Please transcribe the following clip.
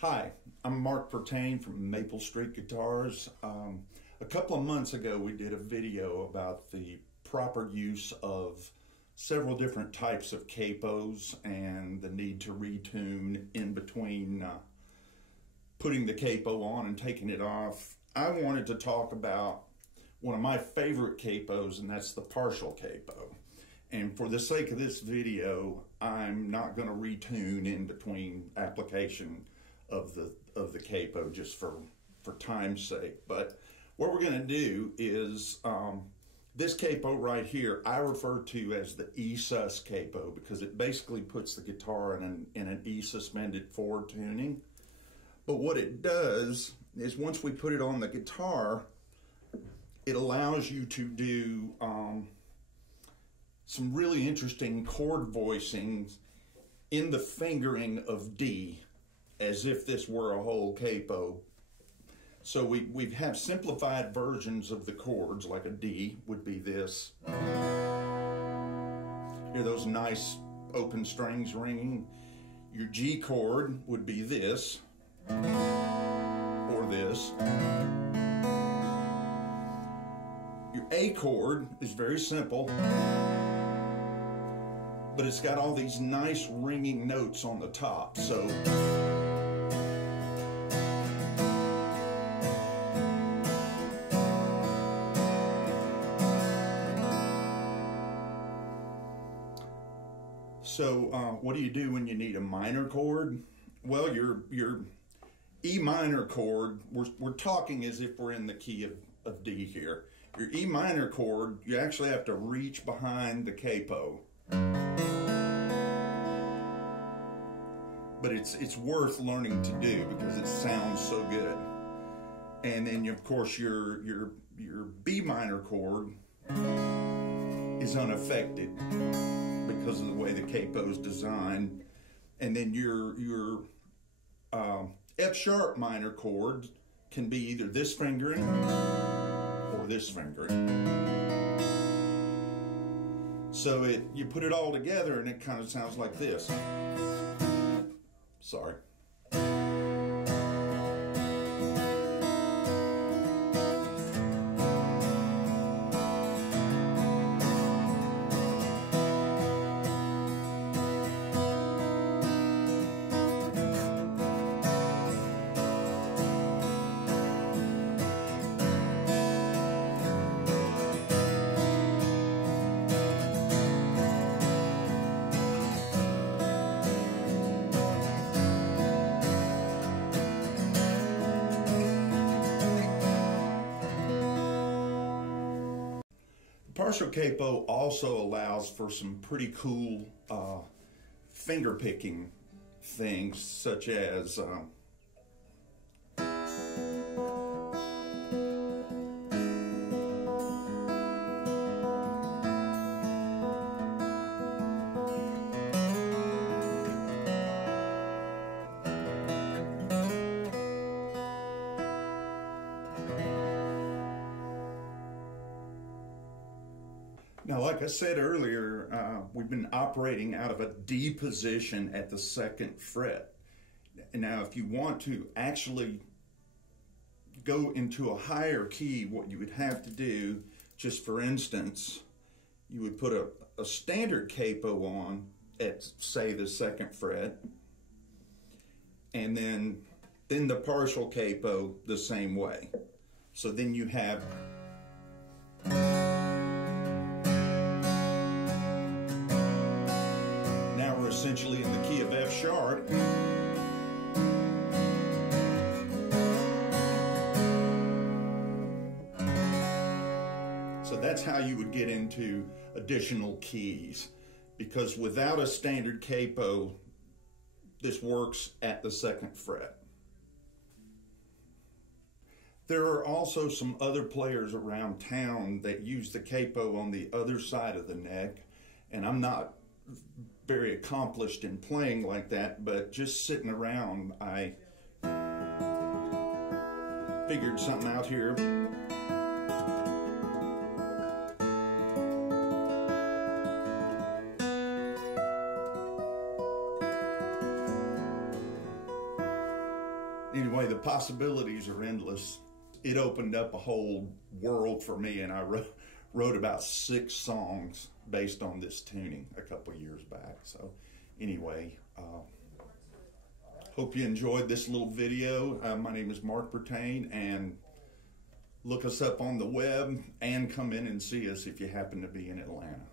Hi, I'm Mark Pertain from Maple Street Guitars. A couple of months ago we did a video about the proper use of several different types of capos and the need to retune in between putting the capo on and taking it off. I wanted to talk about one of my favorite capos, and that's the partial capo. And for the sake of this video, I'm not going to retune in between application of the capo just for time's sake. But what we're going to do is this capo right here I refer to as the E-sus capo because it basically puts the guitar in an E suspended forward tuning. But what it does is once we put it on the guitar, it allows you to do some really interesting chord voicings in the fingering of D, as if this were a whole capo. So we have simplified versions of the chords, like a D would be this. Hear those nice open strings ringing. Your G chord would be this, or this. Your A chord is very simple, but it's got all these nice ringing notes on the top. So what do you do when you need a minor chord? Well, your E minor chord, we're talking as if we're in the key of D here. Your E minor chord, you actually have to reach behind the capo. But it's worth learning to do because it sounds so good. And then of course your B minor chord is unaffected because of the way the capo is designed. And then your F sharp minor chord can be either this fingering or this fingering. So you put it all together and it kind of sounds like this. Sorry. Partial capo also allows for some pretty cool finger picking things, such as now, like I said earlier, we've been operating out of a D position at the 2nd fret. Now, if you want to actually go into a higher key, what you would have to do, just for instance, you would put a standard capo on at, say, the 2nd fret, and then the partial capo the same way. So then you have essentially in the key of F sharp. So that's how you would get into additional keys, because without a standard capo, this works at the 2nd fret. There are also some other players around town that use the capo on the other side of the neck, and I'm not very accomplished in playing like that, but just sitting around, I figured something out here. anyway, the possibilities are endless. It opened up a whole world for me, and I wrote about 6 songs based on this tuning a couple years back. So anyway, hope you enjoyed this little video. My name is Mark Bertain, and look us up on the web and come in and see us if you happen to be in Atlanta.